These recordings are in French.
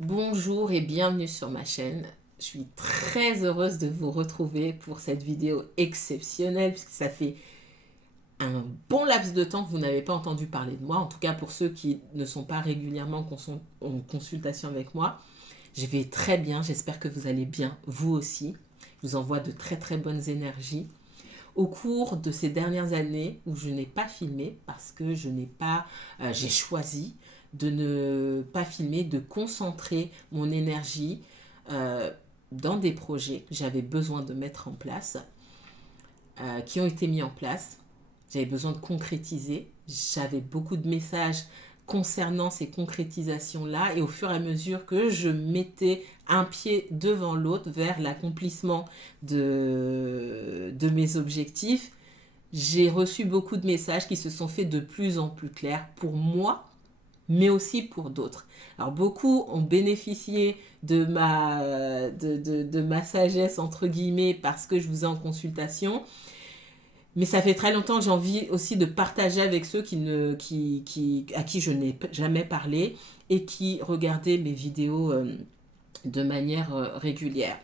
Bonjour et bienvenue sur ma chaîne. Je suis très heureuse de vous retrouver pour cette vidéo exceptionnelle puisque ça fait un bon laps de temps que vous n'avez pas entendu parler de moi. En tout cas pour ceux qui ne sont pas régulièrement en consultation avec moi. Je vais très bien, j'espère que vous allez bien, vous aussi. Je vous envoie de très très bonnes énergies. Au cours de ces dernières années où je n'ai pas filmé parce que j'ai choisi de ne pas filmer, de concentrer mon énergie dans des projets que j'avais besoin de mettre en place, qui ont été mis en place. J'avais besoin de concrétiser. J'avais beaucoup de messages concernant ces concrétisations-là et au fur et à mesure que je mettais un pied devant l'autre vers l'accomplissement de mes objectifs, j'ai reçu beaucoup de messages qui se sont faits de plus en plus clairs pour moi, mais aussi pour d'autres. Alors beaucoup ont bénéficié de ma sagesse, entre guillemets, parce que je vous ai en consultation. Mais ça fait très longtemps que j'ai envie aussi de partager avec ceux à qui je n'ai jamais parlé et qui regardaient mes vidéos de manière régulière.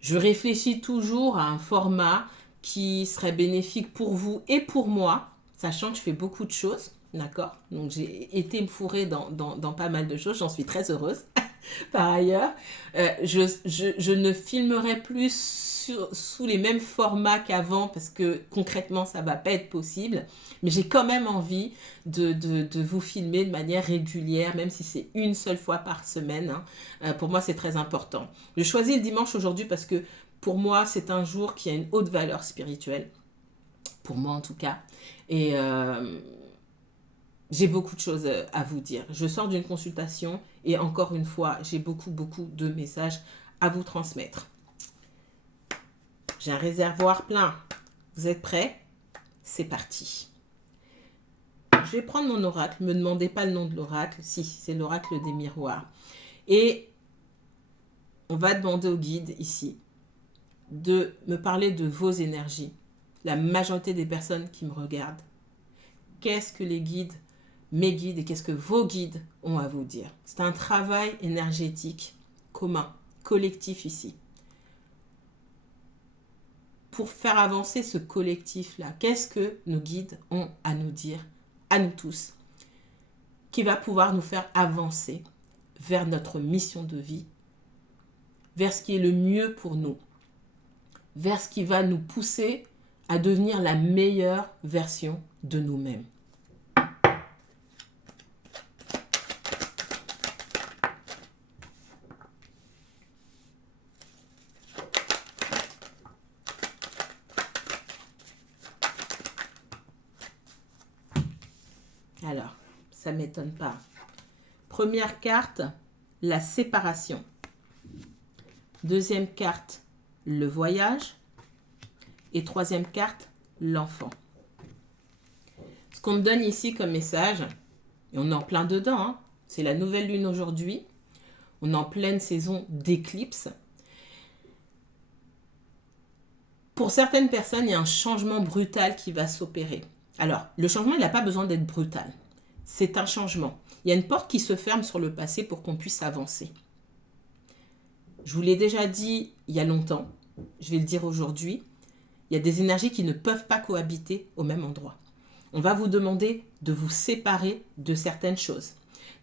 Je réfléchis toujours à un format qui serait bénéfique pour vous et pour moi, sachant que je fais beaucoup de choses, d'accord? Donc j'ai été me fourrer dans pas mal de choses, j'en suis très heureuse. Par ailleurs, je ne filmerai plus sous les mêmes formats qu'avant parce que concrètement, ça ne va pas être possible. Mais j'ai quand même envie de vous filmer de manière régulière, même si c'est une seule fois par semaine. Hein. Pour moi, c'est très important. Je choisis le dimanche aujourd'hui parce que pour moi, c'est un jour qui a une haute valeur spirituelle. Pour moi, en tout cas. Et j'ai beaucoup de choses à vous dire. Je sors d'une consultation et encore une fois, j'ai beaucoup de messages à vous transmettre. J'ai un réservoir plein. Vous êtes prêts? C'est parti. Je vais prendre mon oracle. Ne me demandez pas le nom de l'oracle. Si, c'est l'oracle des miroirs. Et on va demander au guide ici de me parler de vos énergies. La majorité des personnes qui me regardent. Qu'est-ce que les guides, mes guides et qu'est-ce que vos guides ont à vous dire? C'est un travail énergétique commun, collectif ici. Pour faire avancer ce collectif-là, qu'est-ce que nos guides ont à nous dire, à nous tous, qui va pouvoir nous faire avancer vers notre mission de vie, vers ce qui est le mieux pour nous, vers ce qui va nous pousser à devenir la meilleure version de nous-mêmes. Alors, ça ne m'étonne pas. Première carte, la séparation. Deuxième carte, le voyage. Et troisième carte, l'enfant. Ce qu'on me donne ici comme message, et on est en plein dedans, hein, c'est la nouvelle lune aujourd'hui. On est en pleine saison d'éclipse. Pour certaines personnes, il y a un changement brutal qui va s'opérer. Alors, le changement, il n'a pas besoin d'être brutal. C'est un changement. Il y a une porte qui se ferme sur le passé pour qu'on puisse avancer. Je vous l'ai déjà dit il y a longtemps. Je vais le dire aujourd'hui. Il y a des énergies qui ne peuvent pas cohabiter au même endroit. On va vous demander de vous séparer de certaines choses,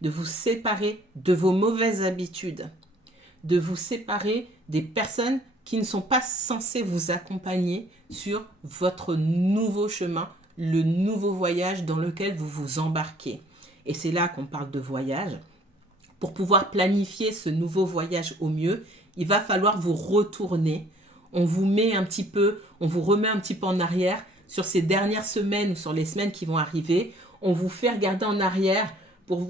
de vous séparer de vos mauvaises habitudes, de vous séparer des personnes qui ne sont pas censées vous accompagner sur votre nouveau chemin, le nouveau voyage dans lequel vous vous embarquez. Et c'est là qu'on parle de voyage. Pour pouvoir planifier ce nouveau voyage au mieux, il va falloir vous retourner. On vous remet un petit peu en arrière sur ces dernières semaines ou sur les semaines qui vont arriver. On vous fait regarder en arrière pour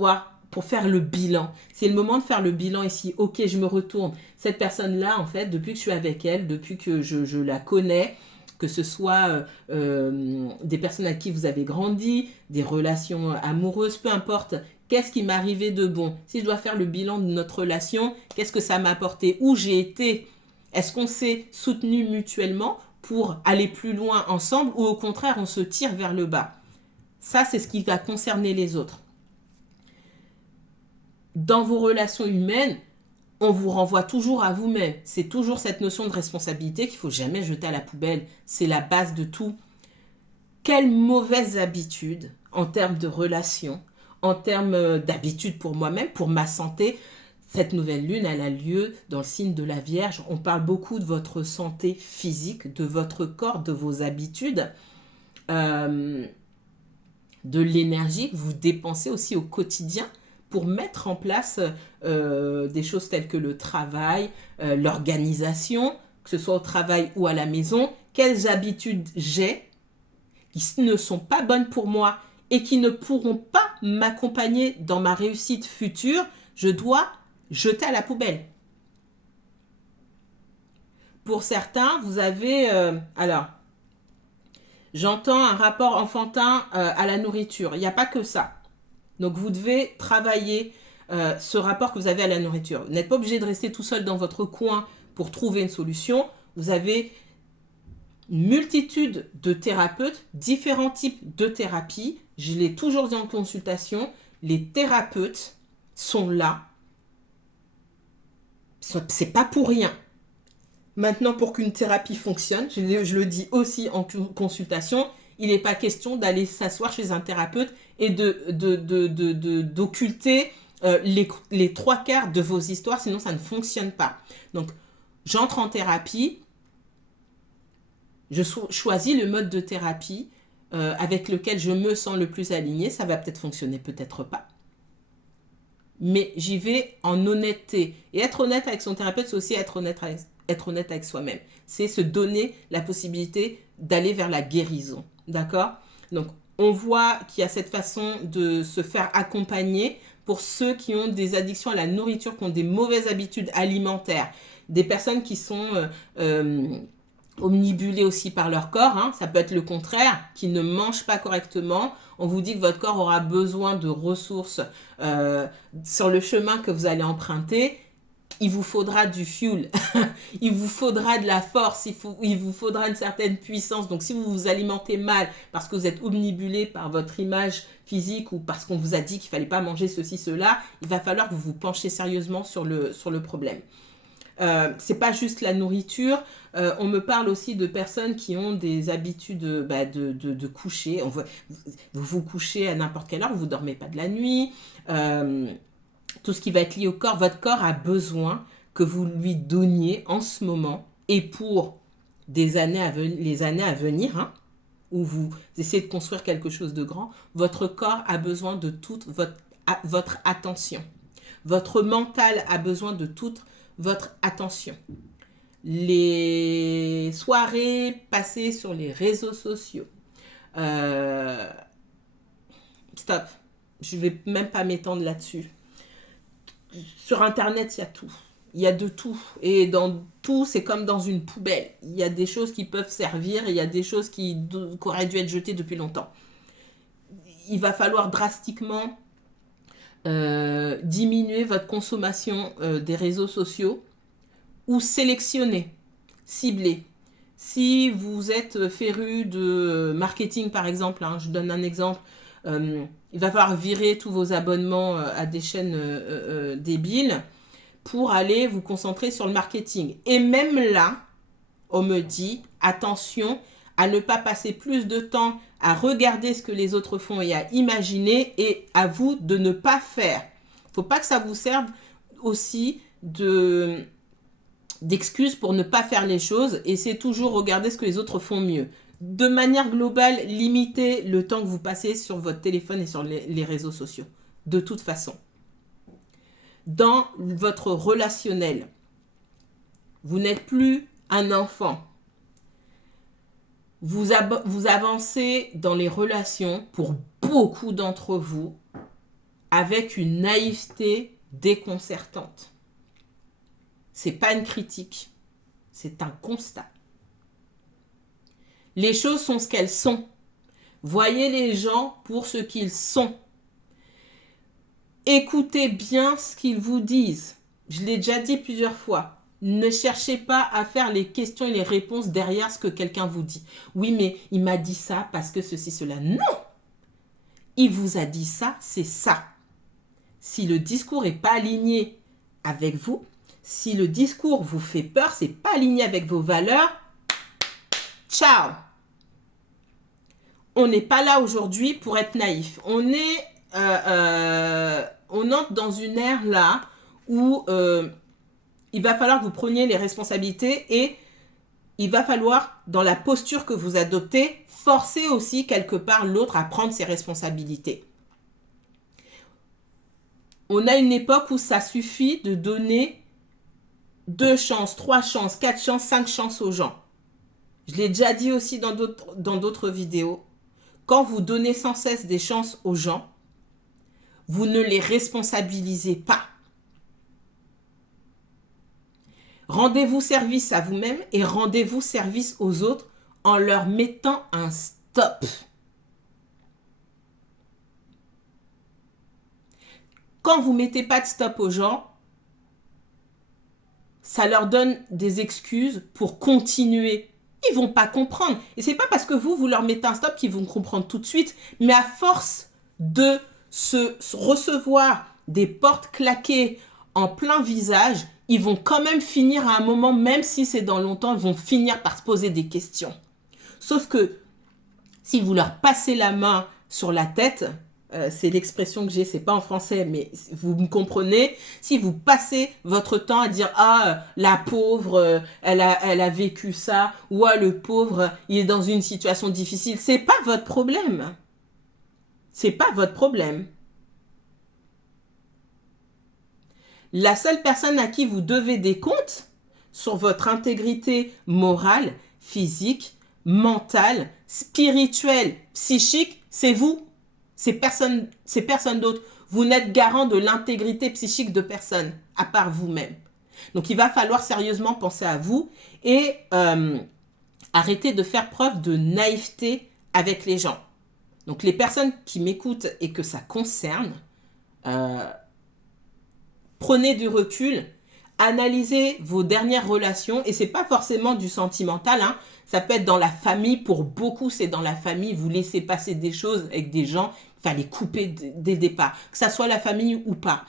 faire le bilan. C'est le moment de faire le bilan ici. Ok, je me retourne. Cette personne-là, en fait, depuis que je suis avec elle, depuis que je la connais, que ce soit des personnes à qui vous avez grandi, des relations amoureuses, peu importe, qu'est-ce qui m'est arrivé de bon? Si je dois faire le bilan de notre relation, qu'est-ce que ça m'a apporté? Où j'ai été? Est-ce qu'on s'est soutenu mutuellement pour aller plus loin ensemble ou au contraire, on se tire vers le bas? Ça, c'est ce qui va concerner les autres. dans vos relations humaines, on vous renvoie toujours à vous-même. C'est toujours cette notion de responsabilité qu'il ne faut jamais jeter à la poubelle. C'est la base de tout. Quelles mauvaises habitudes en termes de relations, en termes d'habitudes pour moi-même, pour ma santé. Cette nouvelle lune, elle a lieu dans le signe de la Vierge. On parle beaucoup de votre santé physique, de votre corps, de vos habitudes, de l'énergie que vous dépensez aussi au quotidien pour mettre en place des choses telles que le travail, l'organisation, que ce soit au travail ou à la maison. Quelles habitudes j'ai qui ne sont pas bonnes pour moi et qui ne pourront pas m'accompagner dans ma réussite future, je dois jeter à la poubelle. Pour certains, vous avez... j'entends un rapport enfantin à la nourriture. Il n'y a pas que ça. Donc, vous devez travailler ce rapport que vous avez à la nourriture. Vous n'êtes pas obligé de rester tout seul dans votre coin pour trouver une solution. Vous avez une multitude de thérapeutes, différents types de thérapies. Je l'ai toujours dit en consultation. Les thérapeutes sont là. C'est pas pour rien. Maintenant, pour qu'une thérapie fonctionne, je le dis aussi en consultation, il n'est pas question d'aller s'asseoir chez un thérapeute et d'occulter les trois quarts de vos histoires, sinon ça ne fonctionne pas. Donc, j'entre en thérapie, je choisis le mode de thérapie avec lequel je me sens le plus aligné. Ça va peut-être fonctionner, peut-être pas. Mais j'y vais en honnêteté. Et être honnête avec son thérapeute, c'est aussi être honnête avec soi-même. C'est se donner la possibilité d'aller vers la guérison. D'accord? Donc, on voit qu'il y a cette façon de se faire accompagner pour ceux qui ont des addictions à la nourriture, qui ont des mauvaises habitudes alimentaires, des personnes qui sont omnibulés aussi par leur corps, hein. Ça peut être le contraire, qui ne mangent pas correctement. On vous dit que votre corps aura besoin de ressources sur le chemin que vous allez emprunter. Il vous faudra du fuel, il vous faudra de la force, il vous faudra une certaine puissance. Donc si vous vous alimentez mal parce que vous êtes omnibulé par votre image physique ou parce qu'on vous a dit qu'il ne fallait pas manger ceci, cela, il va falloir que vous vous penchiez sérieusement sur le problème. C'est pas juste la nourriture. On me parle aussi de personnes qui ont des habitudes de coucher. Vous vous couchez à n'importe quelle heure, vous ne dormez pas de la nuit. Tout ce qui va être lié au corps, votre corps a besoin que vous lui donniez en ce moment et pour les années à venir, hein, où vous essayez de construire quelque chose de grand, votre corps a besoin de toute votre attention. Votre mental a besoin de toute votre attention. Les soirées passées sur les réseaux sociaux. Stop. Je ne vais même pas m'étendre là-dessus. Sur Internet, il y a tout. Il y a de tout. Et dans tout, c'est comme dans une poubelle. Il y a des choses qui peuvent servir et il y a des choses qui auraient dû être jetées depuis longtemps. Il va falloir drastiquement diminuer votre consommation des réseaux sociaux ou sélectionner, cibler. Si vous êtes féru de marketing, par exemple, hein, je donne un exemple, il va falloir virer tous vos abonnements à des chaînes débiles pour aller vous concentrer sur le marketing. Et même là, on me dit, attention à ne pas passer plus de temps à regarder ce que les autres font et à imaginer, et à vous de ne pas faire. Il ne faut pas que ça vous serve aussi d'excuses pour ne pas faire les choses, et c'est toujours regarder ce que les autres font mieux. De manière globale, limitez le temps que vous passez sur votre téléphone et sur les réseaux sociaux. De toute façon. Dans votre relationnel, vous n'êtes plus un enfant. Vous avancez dans les relations, pour beaucoup d'entre vous, avec une naïveté déconcertante. C'est pas une critique, c'est un constat. Les choses sont ce qu'elles sont. Voyez les gens pour ce qu'ils sont. Écoutez bien ce qu'ils vous disent. Je l'ai déjà dit plusieurs fois. Ne cherchez pas à faire les questions et les réponses derrière ce que quelqu'un vous dit. Oui, mais il m'a dit ça parce que ceci, cela. Non! Il vous a dit ça, c'est ça. Si le discours n'est pas aligné avec vous, si le discours vous fait peur, c'est pas aligné avec vos valeurs, ciao! On n'est pas là aujourd'hui pour être naïf. On entre dans une ère là où il va falloir que vous preniez les responsabilités et il va falloir, dans la posture que vous adoptez, forcer aussi quelque part l'autre à prendre ses responsabilités. On a une époque où ça suffit de donner 2 chances, 3 chances, 4 chances, 5 chances aux gens. Je l'ai déjà dit aussi dans d'autres vidéos. Quand vous donnez sans cesse des chances aux gens, vous ne les responsabilisez pas. Rendez-vous service à vous-même et rendez-vous service aux autres en leur mettant un stop. Quand vous ne mettez pas de stop aux gens, ça leur donne des excuses pour continuer. Ils ne vont pas comprendre. Et ce n'est pas parce que vous leur mettez un stop qu'ils vont comprendre tout de suite. Mais à force de se recevoir des portes claquées en plein visage, ils vont quand même finir à un moment, même si c'est dans longtemps, ils vont finir par se poser des questions. Sauf que si vous leur passez la main sur la tête, c'est l'expression que j'ai, c'est pas en français, mais vous me comprenez. Si vous passez votre temps à dire ah la pauvre, elle a vécu ça, ou ah le pauvre, il est dans une situation difficile, c'est pas votre problème. C'est pas votre problème. La seule personne à qui vous devez des comptes sur votre intégrité morale, physique, mentale, spirituelle, psychique, c'est vous. C'est personne d'autre. Vous n'êtes garant de l'intégrité psychique de personne, à part vous-même. Donc, il va falloir sérieusement penser à vous et arrêter de faire preuve de naïveté avec les gens. Donc, les personnes qui m'écoutent et que ça concerne, prenez du recul, analysez vos dernières relations et c'est pas forcément du sentimental, hein. Ça peut être dans la famille, pour beaucoup c'est dans la famille, vous laissez passer des choses avec des gens, il fallait couper dès le départ, que ça soit la famille ou pas.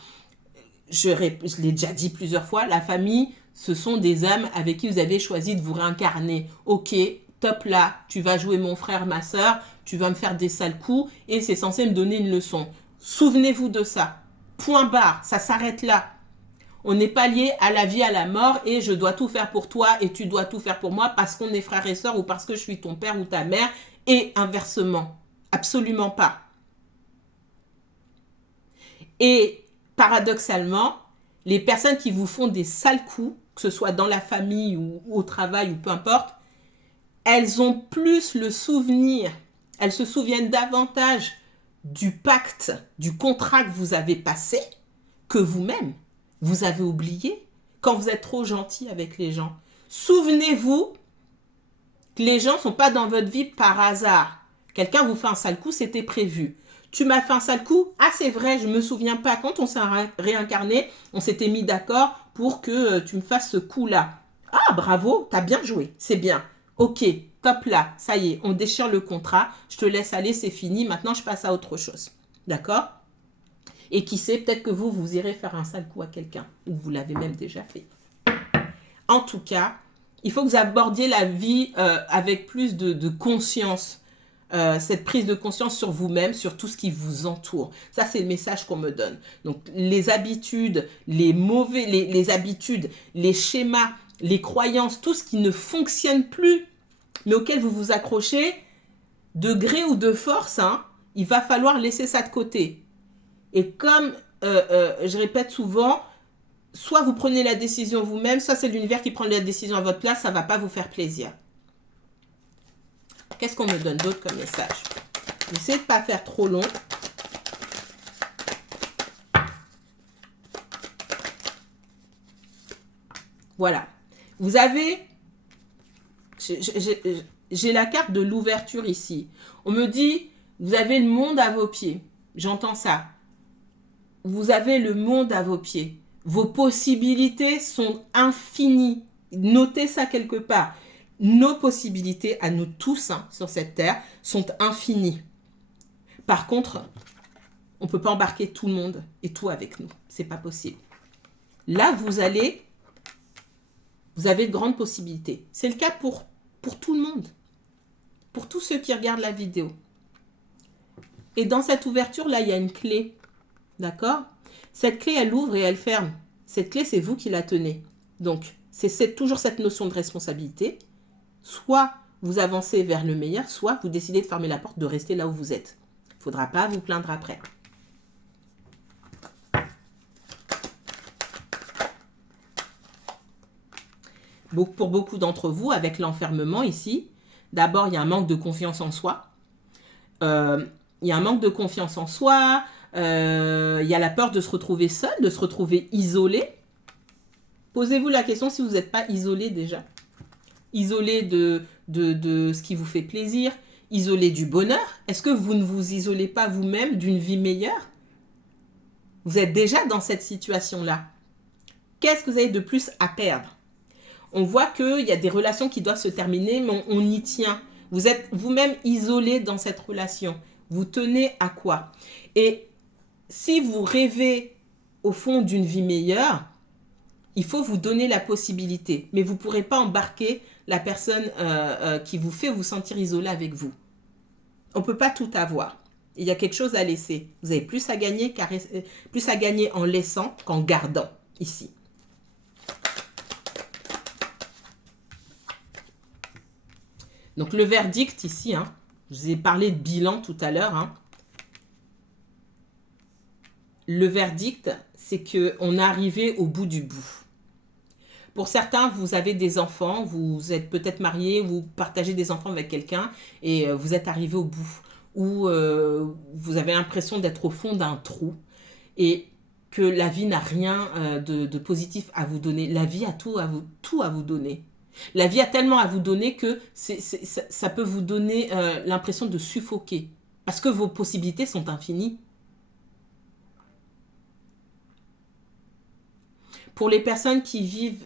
Je l'ai déjà dit plusieurs fois, la famille, ce sont des âmes avec qui vous avez choisi de vous réincarner. Ok, top là, tu vas jouer mon frère, ma soeur, tu vas me faire des sales coups et c'est censé me donner une leçon. Souvenez-vous de ça. Point barre, ça s'arrête là. On n'est pas lié à la vie, à la mort et je dois tout faire pour toi et tu dois tout faire pour moi parce qu'on est frères et sœurs ou parce que je suis ton père ou ta mère et inversement. Absolument pas. Et paradoxalement, les personnes qui vous font des sales coups, que ce soit dans la famille ou au travail ou peu importe, elles ont plus le souvenir, elles se souviennent davantage du pacte, du contrat que vous avez passé que vous-même. Vous avez oublié quand vous êtes trop gentil avec les gens. Souvenez-vous que les gens ne sont pas dans votre vie par hasard. Quelqu'un vous fait un sale coup, c'était prévu. Tu m'as fait un sale coup? Ah, c'est vrai, je ne me souviens pas. Quand on s'est réincarné, on s'était mis d'accord pour que tu me fasses ce coup-là. Ah, bravo, t'as bien joué, c'est bien. Ok, top là, ça y est, on déchire le contrat. Je te laisse aller, c'est fini. Maintenant, je passe à autre chose. D'accord? Et qui sait, peut-être que vous irez faire un sale coup à quelqu'un. Ou vous l'avez même déjà fait. En tout cas, il faut que vous abordiez la vie avec plus de conscience. Cette prise de conscience sur vous-même, sur tout ce qui vous entoure. Ça, c'est le message qu'on me donne. Donc, les habitudes, les habitudes, les schémas, les croyances, tout ce qui ne fonctionne plus, mais auquel vous vous accrochez, de gré ou de force, hein, il va falloir laisser ça de côté. Et comme je répète souvent, soit vous prenez la décision vous-même, soit c'est l'univers qui prend la décision à votre place, ça ne va pas vous faire plaisir. Qu'est-ce qu'on me donne d'autre comme message? Essayez de ne pas faire trop long. Voilà. Vous avez... J'ai la carte de l'ouverture ici. On me dit, vous avez le monde à vos pieds. J'entends ça. Vous avez le monde à vos pieds. Vos possibilités sont infinies. Notez ça quelque part. Nos possibilités, à nous tous, hein, sur cette terre, sont infinies. Par contre, On ne peut pas embarquer tout le monde et tout avec nous. C'est pas possible. Là, vous avez de grandes possibilités. C'est le cas pour tout le monde. Pour tous ceux qui regardent la vidéo. Et dans cette ouverture, là, il y a une clé. D'accord? Cette clé, elle ouvre et elle ferme. Cette clé, c'est vous qui la tenez. Donc, c'est toujours cette notion de responsabilité. Soit vous avancez vers le meilleur, soit vous décidez de fermer la porte, de rester là où vous êtes. Il ne faudra pas vous plaindre après. Pour beaucoup d'entre vous, avec l'enfermement ici, d'abord, il y a un manque de confiance en soi. Il y a un manque de confiance en soi. Il y a la peur de se retrouver seul, de se retrouver isolé. Posez-vous la question si vous n'êtes pas isolé déjà. Isolé de ce qui vous fait plaisir. Isolé du bonheur. Est-ce que vous ne vous isolez pas vous-même d'une vie meilleure? Vous êtes déjà dans cette situation-là. Qu'est-ce que vous avez de plus à perdre? On voit qu'il y a des relations qui doivent se terminer, mais on y tient. Vous êtes vous-même isolé dans cette relation. Vous tenez à quoi? Et si vous rêvez au fond d'une vie meilleure, il faut vous donner la possibilité. Mais vous ne pourrez pas embarquer la personne qui vous fait vous sentir isolé avec vous. On ne peut pas tout avoir. Il y a quelque chose à laisser. Vous avez plus à gagner en laissant qu'en gardant ici. Donc le verdict ici, je vous ai parlé de bilan tout à l'heure. Le verdict, c'est qu'on est arrivé au bout du bout. Pour certains, vous avez des enfants, vous êtes peut-être mariés, vous partagez des enfants avec quelqu'un et vous êtes arrivé au bout. Ou vous avez l'impression d'être au fond d'un trou et que la vie n'a rien de positif à vous donner. La vie a tout à vous donner. La vie a tellement à vous donner que ça peut vous donner l'impression de suffoquer. Parce que vos possibilités sont infinies. Pour les personnes qui vivent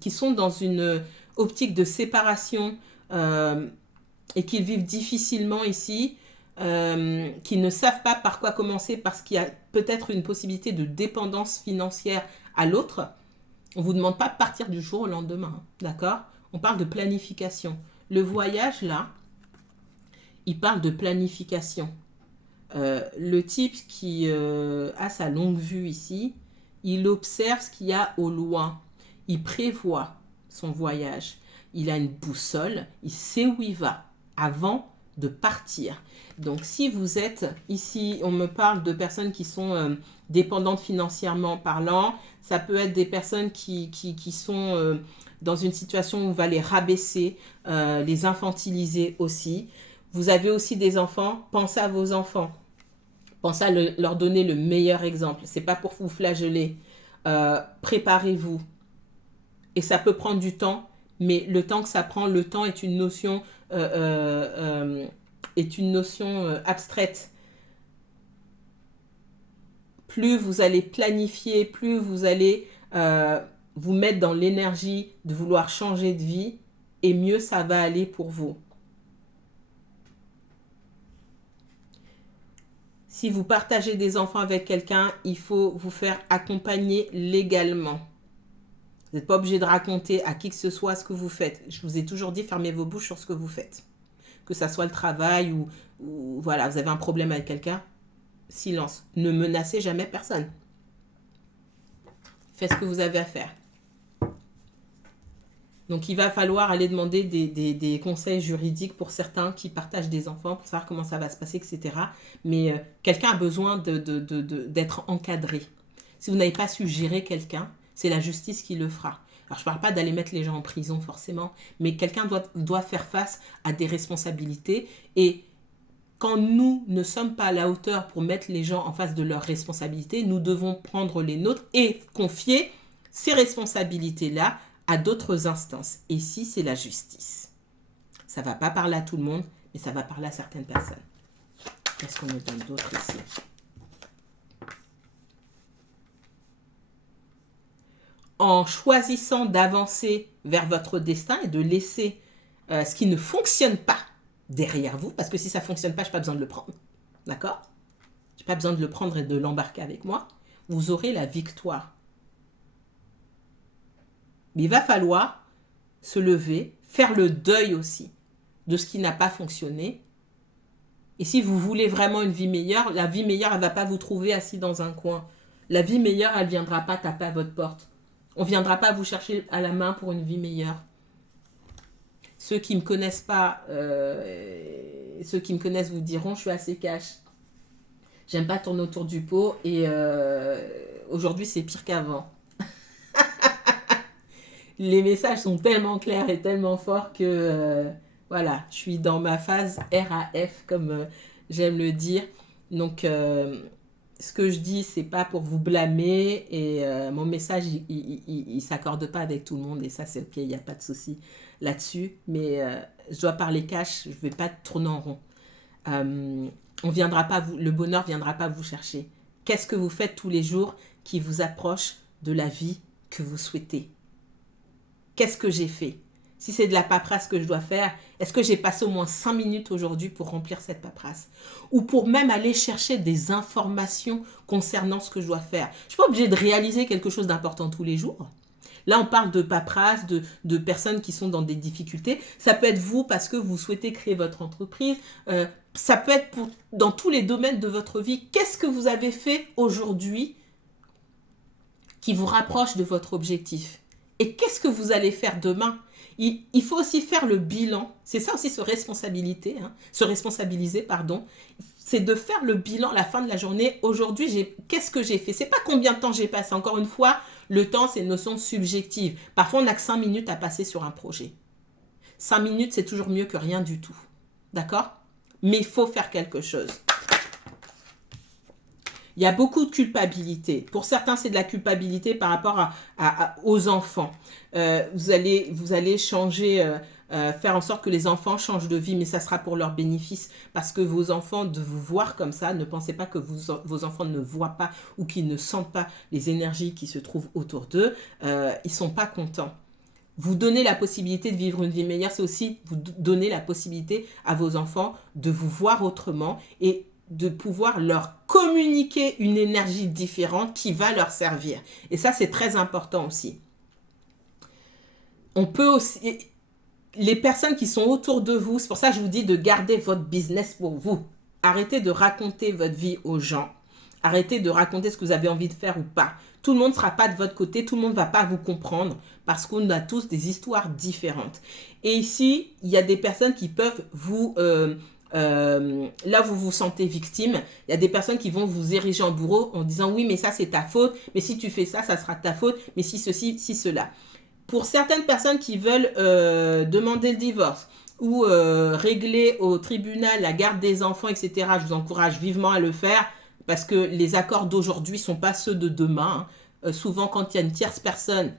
qui sont dans une optique de séparation et qui vivent difficilement ici, qui ne savent pas par quoi commencer parce qu'il y a peut-être une possibilité de dépendance financière à l'autre, on ne vous demande pas de partir du jour au lendemain, d'accord? On parle de planification. Le voyage, là, il parle de planification. Le type qui a sa longue vue ici, il observe ce qu'il y a au loin. Il prévoit son voyage. Il a une boussole, il sait où il va avant de partir. Donc, si vous êtes ici, on me parle de personnes qui sont dépendantes financièrement parlant. Ça peut être des personnes qui sont dans une situation où on va les rabaisser, les infantiliser aussi. Vous avez aussi des enfants, pensez à vos enfants. Pensez à leur donner le meilleur exemple. Ce n'est pas pour vous flageller. Préparez-vous. Et ça peut prendre du temps, mais le temps que ça prend, le temps est une notion abstraite. Plus vous allez planifier, plus vous allez vous mettre dans l'énergie de vouloir changer de vie, et mieux ça va aller pour vous. Si vous partagez des enfants avec quelqu'un, il faut vous faire accompagner légalement. Vous n'êtes pas obligé de raconter à qui que ce soit ce que vous faites. Je vous ai toujours dit, fermez vos bouches sur ce que vous faites. Que ça soit le travail ou voilà, vous avez un problème avec quelqu'un, silence. Ne menacez jamais personne. Faites ce que vous avez à faire. Donc, il va falloir aller demander des conseils juridiques pour certains qui partagent des enfants, pour savoir comment ça va se passer, etc. Mais quelqu'un a besoin d'être encadré. Si vous n'avez pas su gérer quelqu'un, c'est la justice qui le fera. Alors, je ne parle pas d'aller mettre les gens en prison forcément, mais quelqu'un doit faire face à des responsabilités. Et quand nous ne sommes pas à la hauteur pour mettre les gens en face de leurs responsabilités, nous devons prendre les nôtres et confier ces responsabilités-là à d'autres instances. Et ici, c'est la justice. Ça ne va pas parler à tout le monde, mais ça va parler à certaines personnes. Qu'est-ce qu'on me donne d'autre ici? En choisissant d'avancer vers votre destin et de laisser ce qui ne fonctionne pas derrière vous, parce que si ça ne fonctionne pas, je n'ai pas besoin de le prendre. D'accord? Je n'ai pas besoin de le prendre et de l'embarquer avec moi. Vous aurez la victoire. Mais il va falloir se lever, faire le deuil aussi de ce qui n'a pas fonctionné. Et si vous voulez vraiment une vie meilleure, la vie meilleure, elle ne va pas vous trouver assis dans un coin. La vie meilleure, elle ne viendra pas taper à votre porte. On ne viendra pas vous chercher à la main pour une vie meilleure. Ceux qui ne me connaissent pas, ceux qui me connaissent vous diront, je suis assez cash. J'aime pas tourner autour du pot et aujourd'hui, c'est pire qu'avant. Les messages sont tellement clairs et tellement forts que voilà, je suis dans ma phase RAF comme j'aime le dire. Donc ce que je dis, c'est pas pour vous blâmer et mon message, il s'accorde pas avec tout le monde et ça c'est ok, il n'y a pas de souci là-dessus. Mais je dois parler cash, je vais pas tourner en rond. On viendra pas le bonheur viendra pas vous chercher. Qu'est-ce que vous faites tous les jours qui vous approche de la vie que vous souhaitez? Qu'est-ce que j'ai fait? Si c'est de la paperasse que je dois faire, est-ce que j'ai passé au moins 5 minutes aujourd'hui pour remplir cette paperasse? Ou pour même aller chercher des informations concernant ce que je dois faire? Je ne suis pas obligée de réaliser quelque chose d'important tous les jours. Là, on parle de paperasse, de personnes qui sont dans des difficultés. Ça peut être vous parce que vous souhaitez créer votre entreprise. Ça peut être dans tous les domaines de votre vie. Qu'est-ce que vous avez fait aujourd'hui qui vous rapproche de votre objectif? Et qu'est-ce que vous allez faire demain? Il faut aussi faire le bilan. C'est ça aussi se responsabiliser, c'est de faire le bilan à la fin de la journée. Aujourd'hui, qu'est-ce que j'ai fait? C'est pas combien de temps j'ai passé. Encore une fois, le temps, c'est une notion subjective. Parfois, on n'a que 5 minutes à passer sur un projet. 5 minutes, c'est toujours mieux que rien du tout. D'accord? Mais il faut faire quelque chose. Il y a beaucoup de culpabilité. Pour certains, c'est de la culpabilité par rapport aux enfants. Vous allez changer, faire en sorte que les enfants changent de vie, mais ça sera pour leur bénéfice. Parce que vos enfants, de vous voir comme ça, ne pensez pas que vos enfants ne voient pas ou qu'ils ne sentent pas les énergies qui se trouvent autour d'eux. Ils ne sont pas contents. Vous donnez la possibilité de vivre une vie meilleure, c'est aussi vous donner la possibilité à vos enfants de vous voir autrement et de pouvoir leur communiquer une énergie différente qui va leur servir. Et ça, c'est très important aussi. On peut aussi... Les personnes qui sont autour de vous, c'est pour ça que je vous dis de garder votre business pour vous. Arrêtez de raconter votre vie aux gens. Arrêtez de raconter ce que vous avez envie de faire ou pas. Tout le monde ne sera pas de votre côté, tout le monde ne va pas vous comprendre parce qu'on a tous des histoires différentes. Et ici, il y a des personnes qui peuvent vous... là vous vous sentez victime, il y a des personnes qui vont vous ériger en bourreau en disant oui mais ça c'est ta faute, mais si tu fais ça, ça sera ta faute, mais si ceci, si cela. Pour certaines personnes qui veulent demander le divorce ou régler au tribunal la garde des enfants, etc., je vous encourage vivement à le faire parce que les accords d'aujourd'hui ne sont pas ceux de demain. Souvent quand il y a une tierce personne,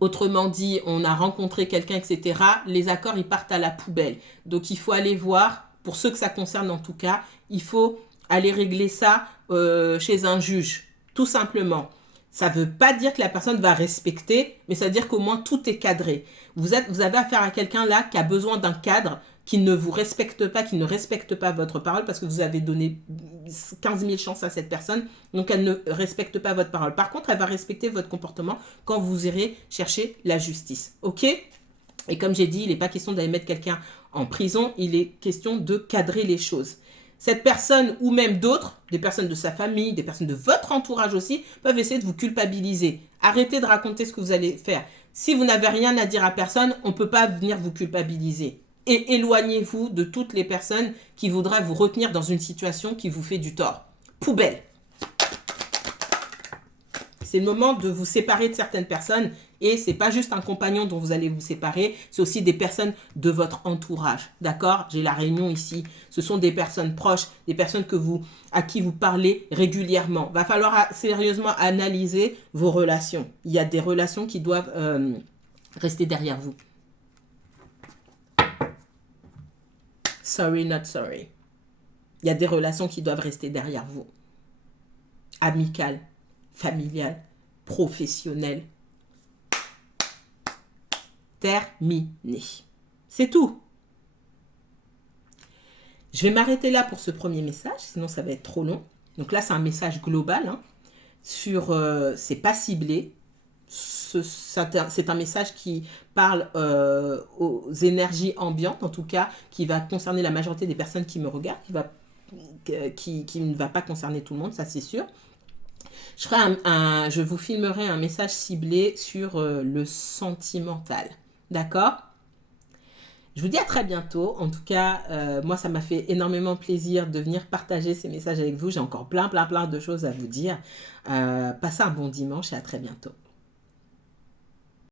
autrement dit, on a rencontré quelqu'un, etc. Les accords, ils partent à la poubelle. Donc, il faut aller voir, pour ceux que ça concerne en tout cas, il faut aller régler ça chez un juge, tout simplement. Ça ne veut pas dire que la personne va respecter, mais ça veut dire qu'au moins tout est cadré. Vous avez affaire à quelqu'un là qui a besoin d'un cadre, qui ne vous respecte pas, qui ne respecte pas votre parole parce que vous avez donné 15 000 chances à cette personne, donc elle ne respecte pas votre parole. Par contre, elle va respecter votre comportement quand vous irez chercher la justice. Ok? Et comme j'ai dit, il n'est pas question d'aller mettre quelqu'un en prison, il est question de cadrer les choses. Cette personne ou même d'autres, des personnes de sa famille, des personnes de votre entourage aussi, peuvent essayer de vous culpabiliser. Arrêtez de raconter ce que vous allez faire. Si vous n'avez rien à dire à personne, on ne peut pas venir vous culpabiliser. Et éloignez-vous de toutes les personnes qui voudraient vous retenir dans une situation qui vous fait du tort. Poubelle. C'est le moment de vous séparer de certaines personnes et c'est pas juste un compagnon dont vous allez vous séparer, c'est aussi des personnes de votre entourage. D'accord? J'ai la réunion ici. Ce sont des personnes proches, des personnes à qui vous parlez régulièrement. Va falloir sérieusement analyser vos relations. Il y a des relations qui doivent rester derrière vous. Sorry, not sorry. Il y a des relations qui doivent rester derrière vous. Amicales, familiales, professionnelles. Terminé. C'est tout. Je vais m'arrêter là pour ce premier message, sinon ça va être trop long. Donc là, c'est un message global hein, sur c'est pas ciblé. C'est un message qui parle aux énergies ambiantes, en tout cas, qui va concerner la majorité des personnes qui me regardent, qui ne va pas concerner tout le monde, ça c'est sûr. Je vous filmerai un message ciblé sur le sentimental. D'accord? Je vous dis à très bientôt. En tout cas, moi, ça m'a fait énormément plaisir de venir partager ces messages avec vous. J'ai encore plein de choses à vous dire. Passez un bon dimanche et à très bientôt.